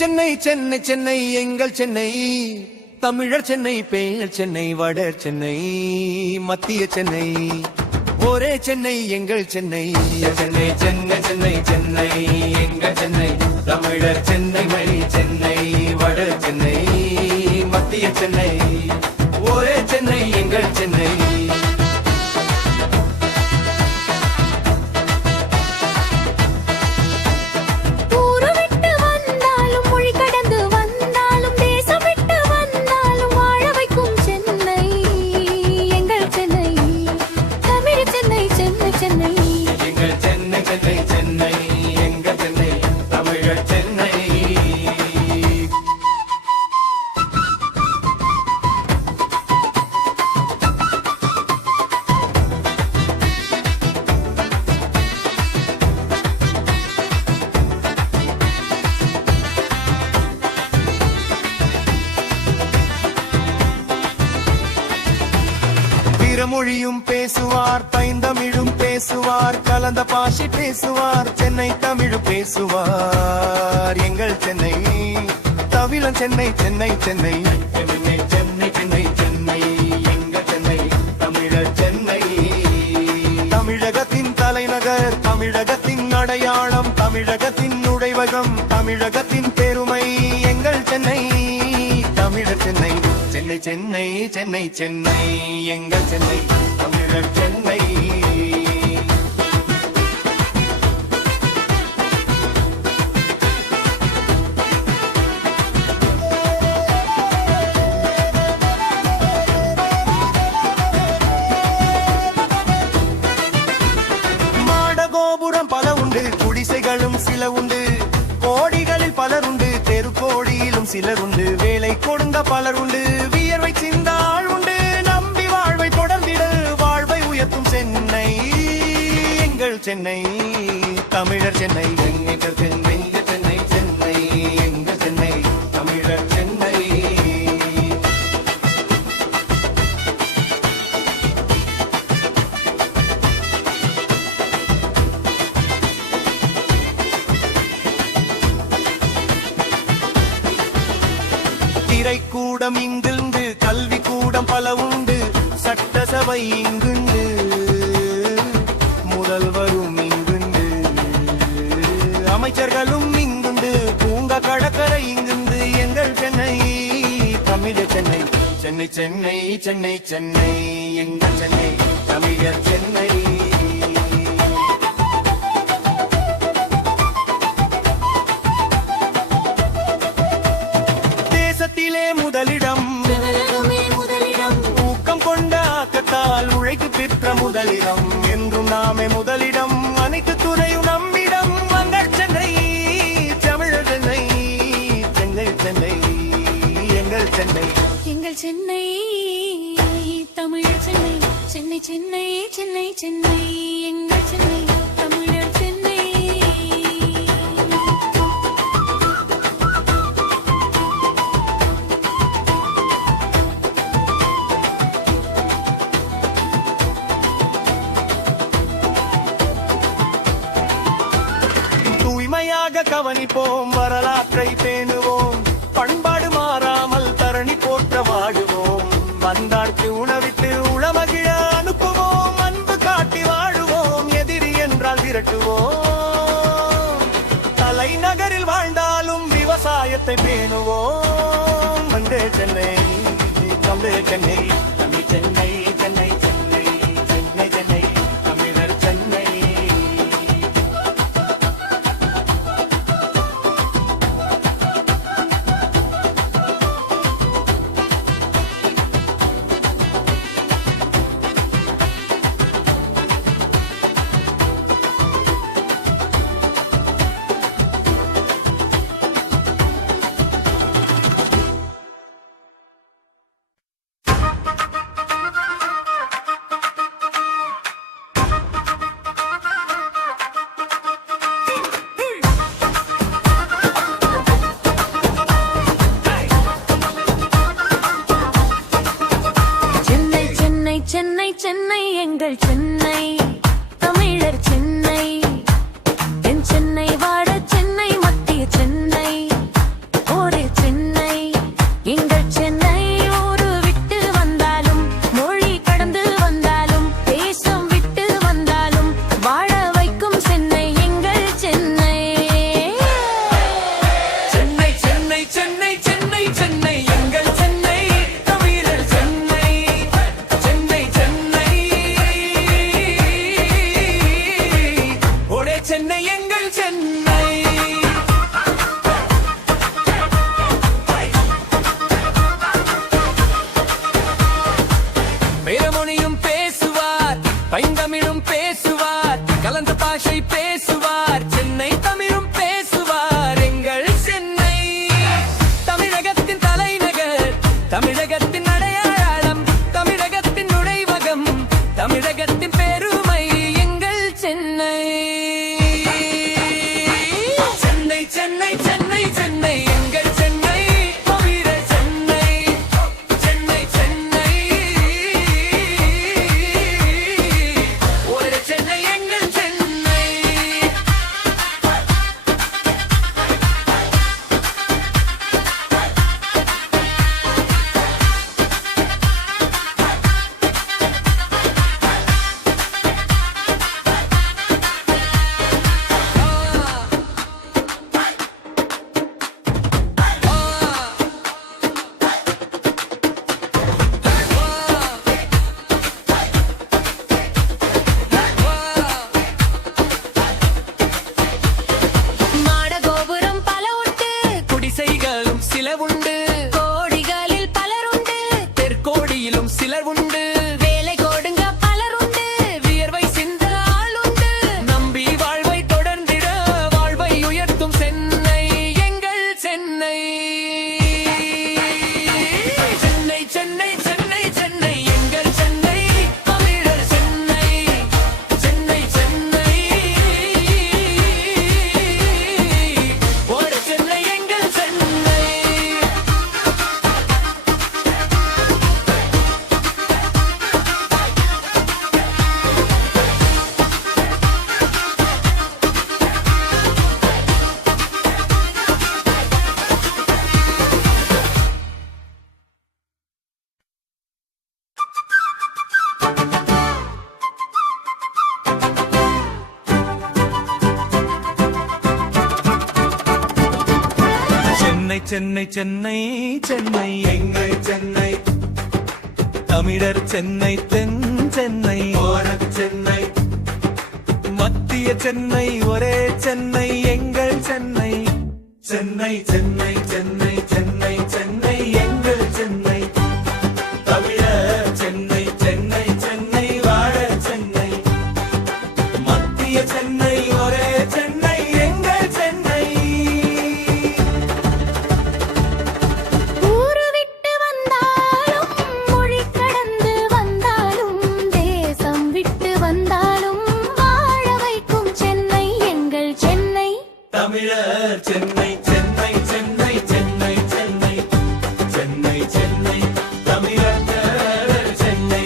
சென்னை சென்னை சென்னை எங்கள் சென்னை தமிழர் சென்னை பேர் சென்னை வடர் சென்னை மத்திய சென்னை ஒரே சென்னை எங்கள் சென்னை சென்னை சென்னை சென்னை சென்னை எங்கள் சென்னை தமிழர் சென்னை சென்னை வடர் சென்னை மத்திய சென்னை ஒரே சென்னை எங்கள் சென்னை மொழியும் பேசுவார் பைந்தமிழும் பேசுவார் கலந்த பாஷை பேசுவார் சென்னை தமிழ் பேசுவார் எங்கள் சென்னை தவிழன் சென்னை சென்னை சென்னை சென்னை சென்னை சென்னை சென்னை எங்கள் சென்னை தமிழர் சென்னை தமிழகத்தின் தலைநகர் தமிழகத்தின் அடையாளம் தமிழகத்தின் நுழைவகம் தமிழகத்தின் பெருமை எங்கள் சென்னை தமிழர் சென்னை சென்னை சென்னை சென்னை சென்னை எங்கள் சென்னை தமிழர் சென்னை மாடகோபுரம் பல உண்டு குடிசைகளும் சில உண்டு கோடிகளில் பலர் உண்டு தெருக்கோடியிலும் சிலர் உண்டு வேலை கொடுங்க பலர் உண்டு வியர்வை சிந்தாள் உண்டு நம்பி வாழ்வை தொடர்ந்திட வாழ்வை உயர்த்தும் சென்னை எங்கள் சென்னை தமிழர் சென்னை எங்கள் சென்னை சென்னை சென்னை எங்கள் சென்னை தமிழர் சென்னை திரைக்கூடம் இங்குண்டு கல்வி கூடம் பல உண்டு சட்டசபை இங்குண்டு முதல்வரும் இங்குண்டு அமைச்சர்களும் இங்குண்டு பூங்கா கடற்கரை இங்குண்டு எங்கள் சென்னை தமிழர் சென்னை சென்னை சென்னை சென்னை சென்னை எங்கள் சென்னை தமிழர் சென்னை முதலிடம் ஊக்கம் கொண்ட ஆக்கத்தால் உழைத்து பெற்ற முதலிடம் என்றும் நாமே முதலிடம் அனைத்து துறையும் நம்மிடம் வங்கள் சென்னை தமிழர் சென்னை சென்னை சென்னை எங்கள் சென்னை எங்கள் சென்னை தமிழர் சென்னை சென்னை சென்னை சென்னை சென்னை எங்கள் சென்னை தமிழர் சென்னை கவனிப்போம் வரலாற்றை பேணுவோம் பண்பாடு மாறாமல் தரணி போற்ற வாழுவோம் வந்தார்க்கு உணவிட்டு உளமகிழ அனுப்புவோம் அன்பு காட்டி வாழுவோம் எதிரி என்றால் விரட்டுவோம் தலைநகரில் வாழ்ந்தாலும் விவசாயத்தை பேணுவோம் வந்தே சென்னை தமிழே சென்னை தமிழ் சென்னை சென்னை சென்னை சென்னை சென்னை தமிழர் சென்னை சென்னை எங்கள் சென்னை தமிழர் சென்னை தென் சென்னை வட சென்னை மத்திய சென்னை தமிழகத்தின் பெருமை எங்கள் சென்னை. சென்னை சென்னை சென்னை சென்னை எங்கள் சென்னை. தமிழர் சென்னை. சென்னை சென்னை ஒரு சென்னை எங்கள் சென்னை. மாட கோபுரம் பல உண்டு, குடிசைகளும் சில உண்டு, கோடிகளில் பலருண்டு, தெற்கோடியிலும் சிலர் உண்டு. வேலை கொடுங்க பலருண்டு, வியர்வை சிந்த ஆளுண்டு, நம்பி வாழ்வை தொடர்ந்திட வாழ்வை உயர்த்தும் சென்னை எங்கள் சென்னை. சென்னை சென்னை சென்னை சென்னை எங்கள் சென்னை. தமிழர் சென்னை. சென்னை சென்னை ஒரு சென்னை எங்கள் சென்னை. சென்னை சென்னை சென்னை எங்கள் சென்னை. தமிழர் சென்னை, தென் சென்னை, ஓரச் சென்னை, மத்திய சென்னை, ஒரே சென்னை எங்கள் சென்னை. சென்னை சென்னை சென்னை சென்னை சென்னை எங்கள் சென்னை. தமிழர் சென்னை, சென்னை சென்னை, வாழ சென்னை, மத்திய சென்னை, ஒரே சென்னை எங்கள் சென்னை. ஊரு விட்டு வந்தாலும், மொழி கடந்து வந்தாலும், தேசம் விட்டு வந்தாலும், வாழ வைக்கும் சென்னை எங்கள் சென்னை. தமிழர் சென்னை, சென்னை சென்னை சென்னை சென்னை, சென்னை சென்னை, தமிழர் சென்னை.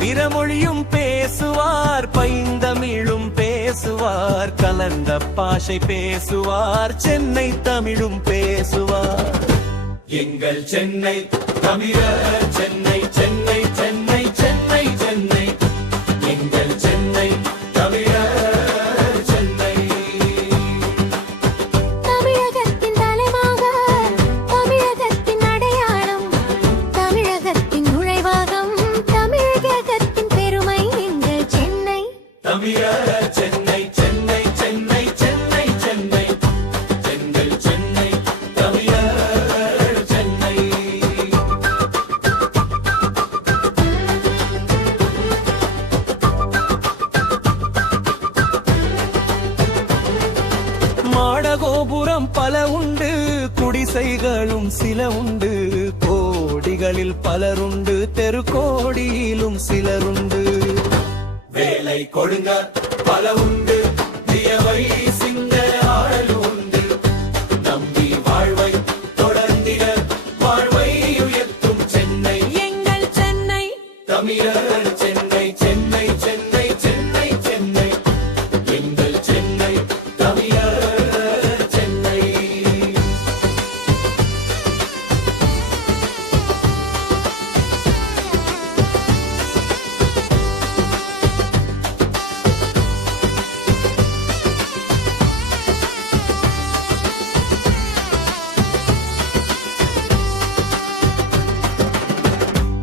பிறமொழியும் பேசுவார், பைந்தமிழும் பேசுவார், கலந்த பாஷை பேசுவார், சென்னை தமிழும் பேசுவார். எங்கள் சென்னை தமிழர் சென்னை, சென்னை சென்னை சென்னை சென்னை, எங்கள் சென்னை தமிழர் சென்னை. தமிழகத்தின் தலைவாக, தமிழகத்தின் அடையாளம், தமிழகத்தின் நுழைவாகம், தமிழகத்தின் பெருமை எங்கள் சென்னை. தமிழர் சென்னை, சென்னை சென்னை சென்னை சென்னை, எங்கள் சென்னை தமிழர் சென்னை. மாடகோபுரம் பல உண்டு, குடிசைகளும் சில உண்டு, கோடிகளில் பலருண்டு, தெருக்கோடியிலும் சிலருண்டு. வேலை கொடுங்க பல உண்டு, வியர்வை சிந்த ஆளல் உண்டு, நம்பி வாழ்வை தொடர்ந்திட வாழ்வை உயர்த்தும் சென்னை எங்கள் சென்னை. தமிழர் சென்னை, சென்னை சென்னை சென்னை சென்னை, எங்கள் சென்னை தமிழர் சென்னை.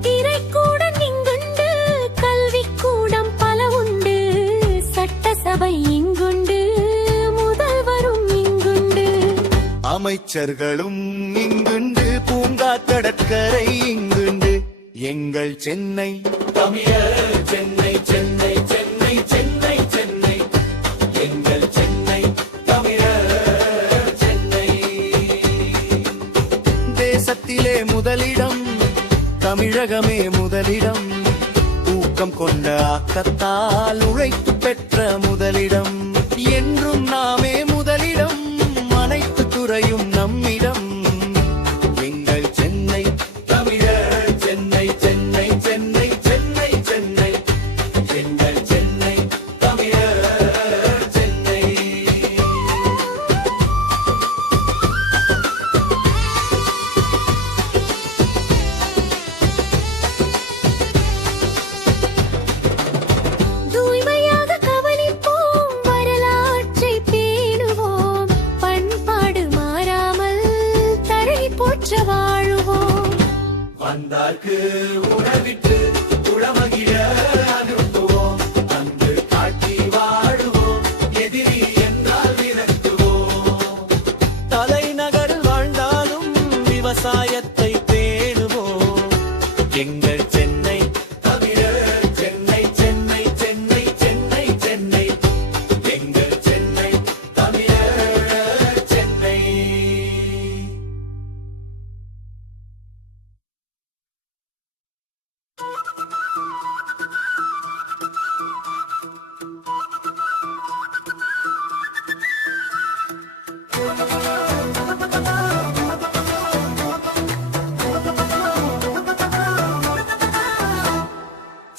திரைக்கூடம் இங்குண்டு, கல்விக்கூடம் பல உண்டு, சட்டசபை இங்குண்டு, முதல்வரும் இங்குண்டு, அமைச்சர்களும் இங்குண்டு, பூங்காத்தடத்தில் கடற்கரை இங்குண்டு எங்கள் சென்னை. தமிழர் சென்னை சென்னை சென்னை சென்னை சென்னை எங்கள் சென்னை தமிழர் சென்னை. தேசத்திலே முதலிடம் தமிழகமே முதலிடம், ஊக்கம் கொண்ட ஆக்கத்தால் உழைத்து பெற்ற முதலிடம். என்றும் நாமே முதலிடம், அனைத்து துறையும் நம்மிடம். எங்கள் சென்னை தமிழர் சென்னை சென்னை சென்னை சென்னை சென்னை எங்கள் சென்னை தமிழர் சென்னை. தூய்மையாக கவனிப்போம், வரலாற்றை பேணுவோம், பண்பாடு மாறாமல் தரை போற்ற வாழுவோம். வந்தார்க்கு உணவிட்டு உளமகிழ அனுப்புவோம், அன்பு காட்டி வாழுவோம், எதிரி என்றால் விரட்டுவோம். தலைநகரில் வாழ்ந்தாலும் விவசாயத்தை பேணுவோம். எங்கள் சென்னை தமிழர் சென்னை சென்னை சென்னை சென்னை சென்னை எங்கள் சென்னை தமிழர் சென்னை.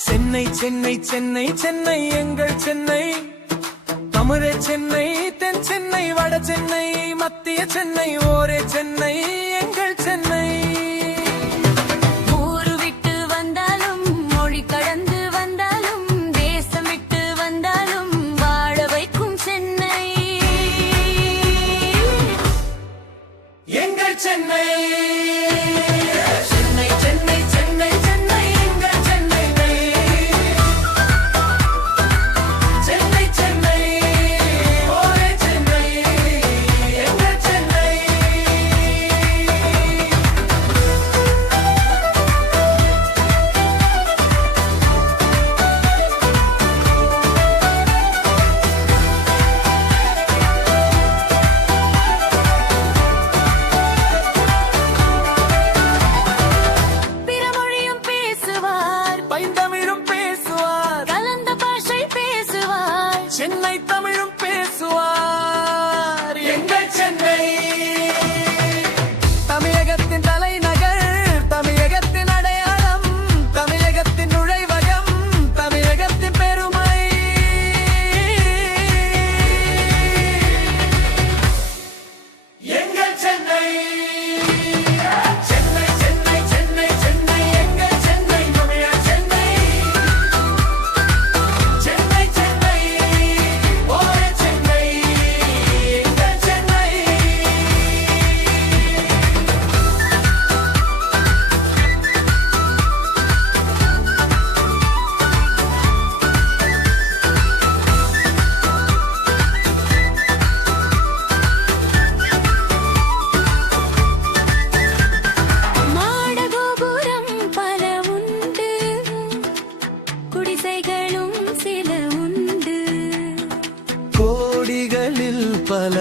சென்னை சென்னை சென்னை சென்னை எங்கள் சென்னை. தமிழே சென்னை, தென் சென்னை, வட சென்னை, மத்திய சென்னை, ஓரே சென்னை எங்கள் சென்னை. ஊரு விட்டு வந்தாலும், மொழி கடந்து வந்தாலும், தேசம் விட்டு வந்தாலும் வாழ வைக்கும் சென்னை. எங்கள் சென்னை சென்னை சென்னை சென்னை சென்னை எங்கள் சென்னை. சென்னை சென்னை ஒரே சென்னை எங்கள் சென்னை. பிற மொழியும் பேசுவார், பைந்தமிழும் பேசுவார், கலந்த பாஷை பேசுவார். சென்னை தமிழும் பேசுவார். எங்கள் சென்னை தமிழகத்தின் தலைநகர், தமிழகத்தின் அடையாளம், தமிழகத்தின் நுழைவகம், தமிழகத்தின் பெருமை. எங்கள் சென்னை சென்னை சென்னை சென்னை சென்னை எங்கள் சென்னை தமிழர் சென்னை. சென்னை சென்னை ஒரே சென்னை எங்கள் சென்னை. மாடகோபுரம் பல உண்டு, குடிசைகளும் சில உண்டு. கோடிகளில் பல